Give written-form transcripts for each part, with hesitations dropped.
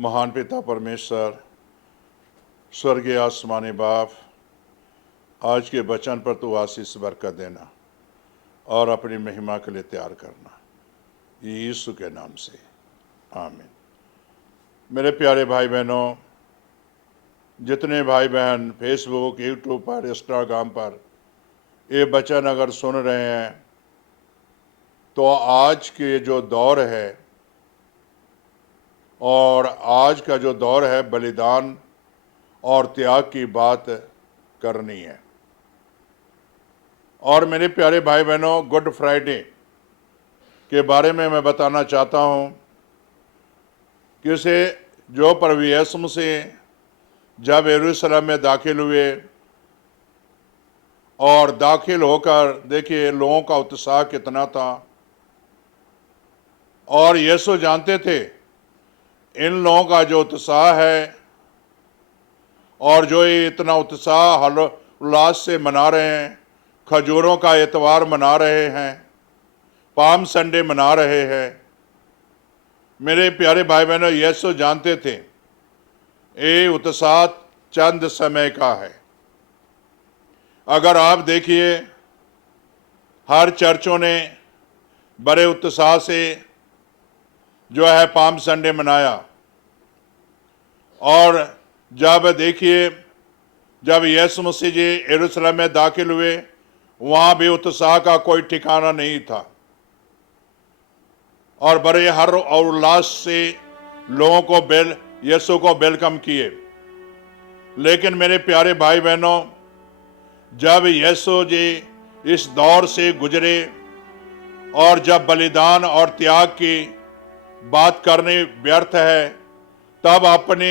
महान पिता परमेश्वर, स्वर्गीय आसमानी बाप, आज के वचन पर तू आशीष बरकत देना और अपनी महिमा के लिए तैयार करना, यीशु के नाम से आमीन। मेरे प्यारे भाई बहनों, जितने भाई बहन फेसबुक, यूट्यूब पर, इंस्टाग्राम पर ये वचन अगर सुन रहे हैं, तो आज के जो दौर है और आज का जो दौर है बलिदान और त्याग की बात करनी है। और मेरे प्यारे भाई बहनों, गुड फ्राइडे के बारे में मैं बताना चाहता हूं कि उसे जो प्रभु यीशु मसीह जब यरूशलेम में दाखिल हुए और दाखिल होकर देखिए लोगों का उत्साह कितना था। और यीशु जानते थे इन लोगों का जो उत्साह है और जो ये इतना उत्साह उल्लास से मना रहे हैं, खजूरों का एतवार मना रहे हैं, पाम संडे मना रहे हैं, मेरे प्यारे भाई बहनों, यीशु जानते थे ये उत्साह चंद समय का है। अगर आप देखिए हर चर्चों ने बड़े उत्साह से जो है पाम संडे मनाया। और जब देखिए जब यीशु मसीह जी यरूशलेम में दाखिल हुए, वहाँ भी उत्साह का कोई ठिकाना नहीं था और बड़े हर और उल्लास से लोगों को यीशु को वेलकम किए। लेकिन मेरे प्यारे भाई बहनों, जब यीशु जी इस दौर से गुजरे और जब बलिदान और त्याग की बात करने व्यर्थ है, तब अपने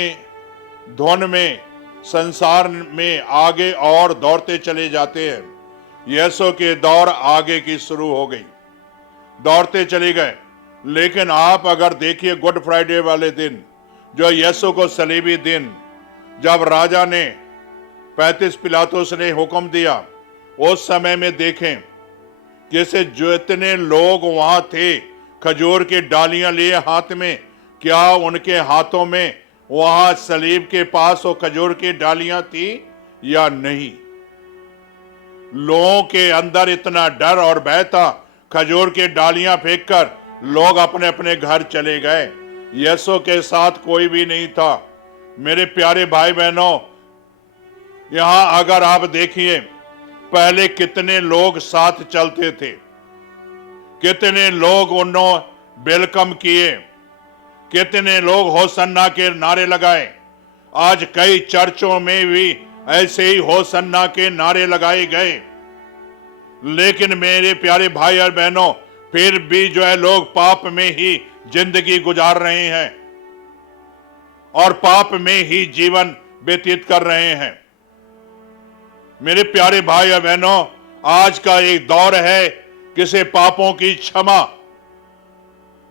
धुन में संसार में आगे और दौड़ते चले जाते हैं। यीशु के दौर आगे की शुरू हो गई, दौड़ते चले गए। लेकिन आप अगर देखिए गुड फ्राइडे वाले दिन, जो यीशु को सलीबी दिन, जब राजा ने 35 पिलातुस ने हुक्म दिया, उस समय में देखें जैसे जो इतने लोग वहां थे खजूर की डालियां लिए हाथ में, क्या उनके हाथों में वहां सलीब के पास वो खजूर की डालियां थी या नहीं? लोगों के अंदर इतना डर और भय था, खजूर की डालियां फेंककर लोग अपने अपने घर चले गए। यीशु के साथ कोई भी नहीं था। मेरे प्यारे भाई बहनों, यहां अगर आप देखिए पहले कितने लोग साथ चलते थे, कितने लोग उन्होंने वेलकम किए, कितने लोग होसन्ना के नारे लगाए। आज कई चर्चों में भी ऐसे ही होसन्ना के नारे लगाए गए। लेकिन मेरे प्यारे भाई और बहनों, फिर भी जो है लोग पाप में ही जिंदगी गुजार रहे हैं और पाप में ही जीवन व्यतीत कर रहे हैं। मेरे प्यारे भाई और बहनों, आज का एक दौर है किसी पापों की क्षमा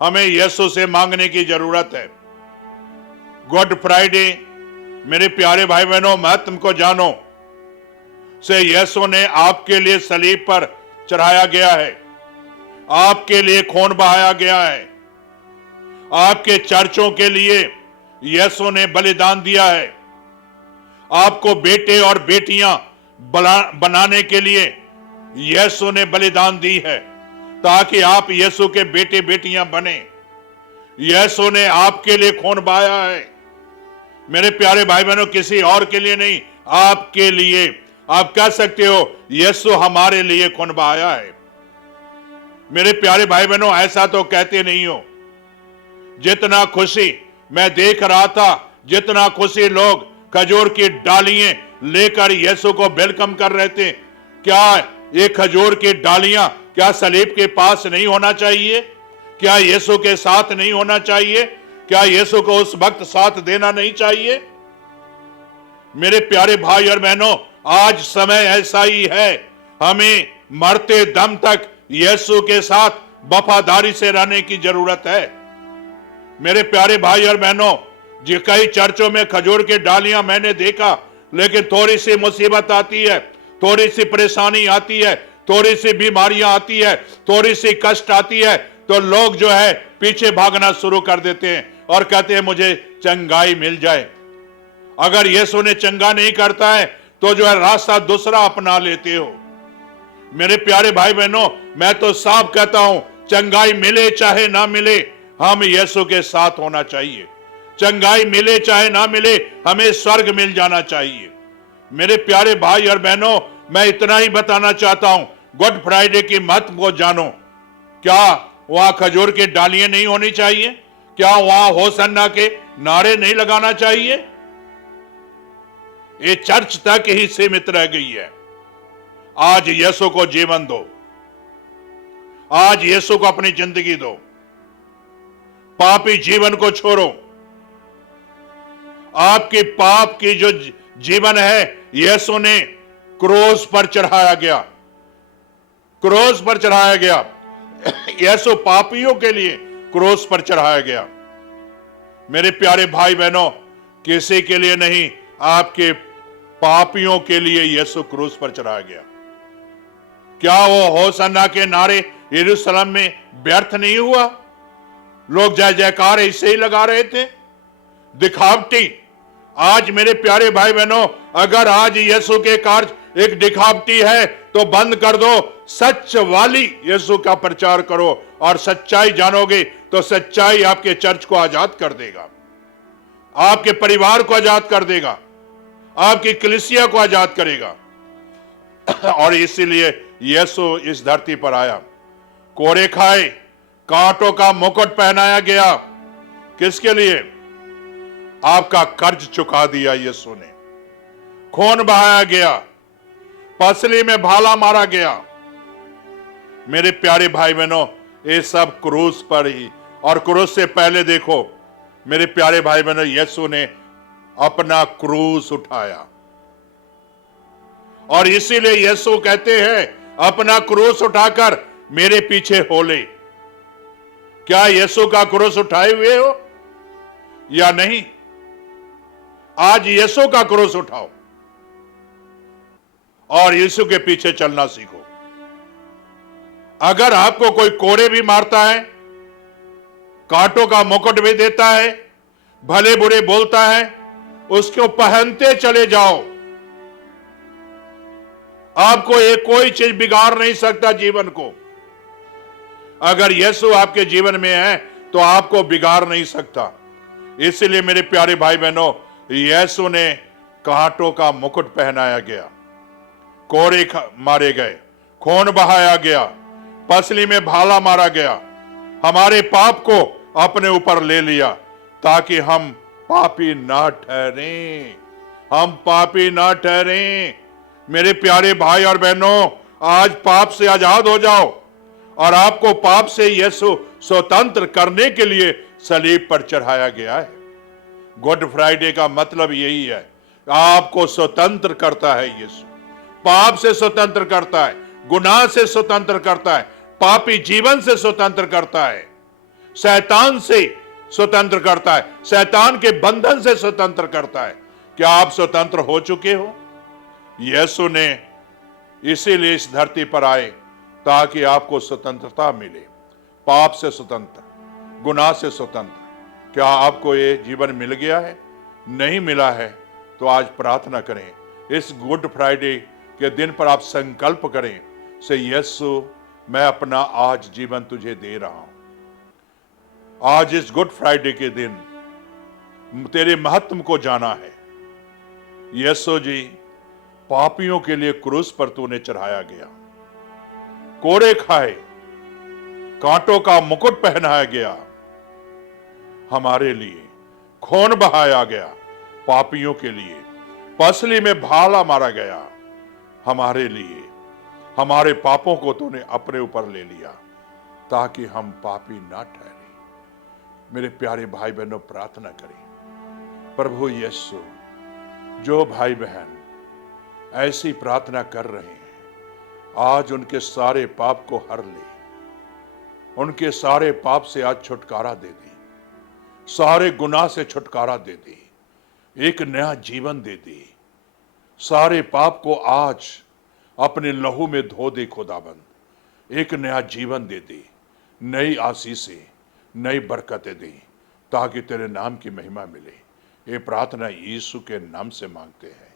हमें यीशु से मांगने की जरूरत है। गुड फ्राइडे मेरे प्यारे भाई बहनों, महत्व को जानो से यीशु ने आपके लिए सलीब पर चढ़ाया गया है, आपके लिए खून बहाया गया है, आपके चर्चों के लिए यीशु ने बलिदान दिया है, आपको बेटे और बेटियां बनाने के लिए यीशु ने बलिदान दी है ताकि आप यीशु के बेटे बेटियां बने। यीशु ने आपके लिए खून बहाया है। मेरे प्यारे भाई बहनों, किसी और के लिए नहीं, आपके लिए। आप कह सकते हो यीशु हमारे लिए खून बहाया है। मेरे प्यारे भाई बहनों, ऐसा तो कहते नहीं हो। जितना खुशी मैं देख रहा था, जितना खुशी लोग खजूर की डालियां लेकर यीशु को वेलकम कर रहे थे, क्या ये खजूर की डालियां क्या सलीब के पास नहीं होना चाहिए? क्या यीशु के साथ नहीं होना चाहिए? क्या यीशु को उस वक्त साथ देना नहीं चाहिए? मेरे प्यारे भाई और बहनों, आज समय ऐसा ही है, हमें मरते दम तक यीशु के साथ वफादारी से रहने की जरूरत है। मेरे प्यारे भाई और बहनों, जो कई चर्चों में खजूर की डालियां मैंने देखा, लेकिन थोड़ी सी मुसीबत आती है, थोड़ी सी परेशानी आती है, थोड़ी सी बीमारियां आती है, थोड़ी सी कष्ट आती है, तो लोग जो है पीछे भागना शुरू कर देते हैं। और कहते हैं मुझे चंगाई मिल जाए। अगर यीशु ने चंगा नहीं करता है तो जो है रास्ता दूसरा अपना लेते हो। मेरे प्यारे भाई बहनों, मैं तो साफ कहता हूं, चंगाई मिले चाहे ना मिले, हम यीशु के साथ होना चाहिए। चंगाई मिले चाहे ना मिले, हमें स्वर्ग मिल जाना चाहिए। मेरे प्यारे भाई और बहनों, मैं इतना ही बताना चाहता हूं, गुड फ्राइडे की महत्व को जानो। क्या वहां खजूर की डालियां नहीं होनी चाहिए? क्या वहां होसन्ना के नारे नहीं लगाना चाहिए? ये चर्च तक ही सीमित रह गई है। आज यीशु को जीवन दो, आज यीशु को अपनी जिंदगी दो, पापी जीवन को छोड़ो। आपकी पाप की जो जीवन है, यीशु ने क्रूस पर चढ़ाया गया, क्रूस पर चढ़ाया गया। यीशु पापियों के लिए क्रूस पर चढ़ाया गया। मेरे प्यारे भाई बहनों, किसी के लिए नहीं, आपके पापियों के लिए यीशु क्रूस पर चढ़ाया गया। क्या वो होसन्ना के नारे यरूशलेम में व्यर्थ नहीं हुआ? लोग जय जयकार ऐसे ही लगा रहे थे, दिखावटी। आज मेरे प्यारे भाई बहनों, अगर आज यीशु के कार्य एक दिखावटी है तो बंद कर दो, सच वाली यीशु का प्रचार करो और सच्चाई जानोगे तो सच्चाई आपके चर्च को आजाद कर देगा, आपके परिवार को आजाद कर देगा, आपकी कलीसिया को आजाद करेगा। और इसीलिए यीशु इस धरती पर आया, कोड़े खाए, कांटों का मुकुट पहनाया गया। किसके लिए? आपका कर्ज चुका दिया यीशु ने। खून बहाया गया, पसली में भाला मारा गया। मेरे प्यारे भाई बहनों, ये सब क्रूस पर ही, और क्रूस से पहले देखो मेरे प्यारे भाई बहनों, यीशु ने अपना क्रूस उठाया। और इसीलिए यीशु कहते हैं, अपना क्रूस उठाकर मेरे पीछे हो ले। क्या यीशु का क्रूस उठाए हुए हो या नहीं? आज यीशु का क्रूस उठाओ और यीशु के पीछे चलना सीखो। अगर आपको कोई कोड़े भी मारता है, कांटों का मुकुट भी देता है, भले बुरे बोलता है, उसको पहनते चले जाओ। आपको ये कोई चीज बिगाड़ नहीं सकता जीवन को। अगर यीशु आपके जीवन में है तो आपको बिगाड़ नहीं सकता। इसलिए मेरे प्यारे भाई बहनों, यीशु ने कांटों का मुकुट पहनाया गया, कोड़े मारे गए, खून बहाया गया, पसली में भाला मारा गया, हमारे पाप को अपने ऊपर ले लिया ताकि हम पापी ना ठहरें, हम पापी ना ठहरें। मेरे प्यारे भाई और बहनों, आज पाप से आजाद हो जाओ और आपको पाप से यीशु स्वतंत्र करने के लिए सलीब पर चढ़ाया गया है। गुड फ्राइडे का मतलब यही है, आपको स्वतंत्र करता है यीशु, पाप से स्वतंत्र करता है, गुनाह से स्वतंत्र करता है, पापी जीवन से स्वतंत्र करता है, शैतान से स्वतंत्र करता है, शैतान के बंधन से स्वतंत्र करता है। क्या आप स्वतंत्र हो चुके हो? यीशु ने इसीलिए इस धरती पर आए ताकि आपको स्वतंत्रता मिले, पाप से स्वतंत्र, गुनाह से स्वतंत्र। क्या आपको ये जीवन मिल गया है? नहीं मिला है तो आज प्रार्थना करें। इस गुड फ्राइडे के दिन पर आप संकल्प करें से यीशु, मैं अपना आज जीवन तुझे दे रहा हूं। आज इस गुड फ्राइडे के दिन तेरे महत्व को जाना है। यीशु जी, पापियों के लिए क्रूस पर तूने चढ़ाया गया, कोड़े खाए, कांटों का मुकुट पहनाया गया हमारे लिए, खून बहाया गया पापियों के लिए, पसली में भाला मारा गया हमारे लिए। हमारे पापों को तूने अपने ऊपर ले लिया ताकि हम पापी ना ठहरे। मेरे प्यारे भाई बहनों, प्रार्थना करें, प्रभु यीशु, जो भाई बहन ऐसी प्रार्थना कर रहे हैं, आज उनके सारे पाप को हर ले, उनके सारे पाप से आज छुटकारा दे दे, सारे गुनाह से छुटकारा दे दे, एक नया जीवन दे दे, सारे पाप को आज अपने लहू में धो दे खुदाबंद, एक नया जीवन दे दे, नई आशीषें, नई बरकतें दे। ताकि तेरे नाम की महिमा मिले। ये प्रार्थना यीशु के नाम से मांगते हैं।